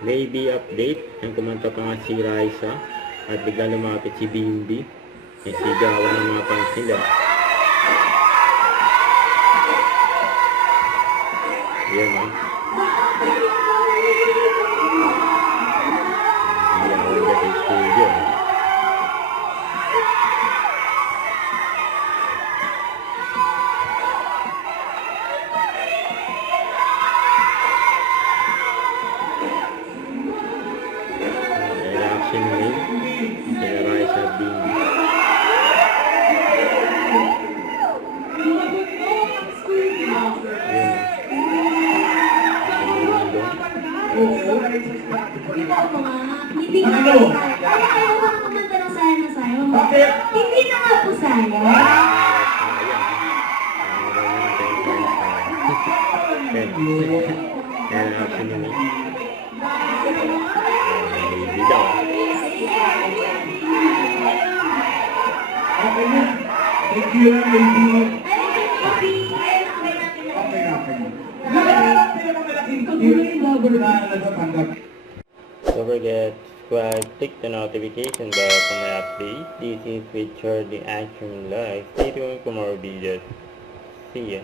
Maybe update. Ang kumanta pa nga si Raisa. At bigla lumapit si Bimbi. May sigawan ng mga fans nila. Yan o. Sigawan dyan sa studio. Reaction name. Sila Raisa at Bimbi. Ikaw mo nga, hindi na po sayo. Ayaw nga kumanta ng sayo na sayo. Hindi na nga po sayo. Kaya reaction name. Baby daw. Okay na. Thank you lang, baby. Don't forget to subscribe, click the notification bell for my updates. This is with Charlie Action Live. Stay tuned for more videos. See ya.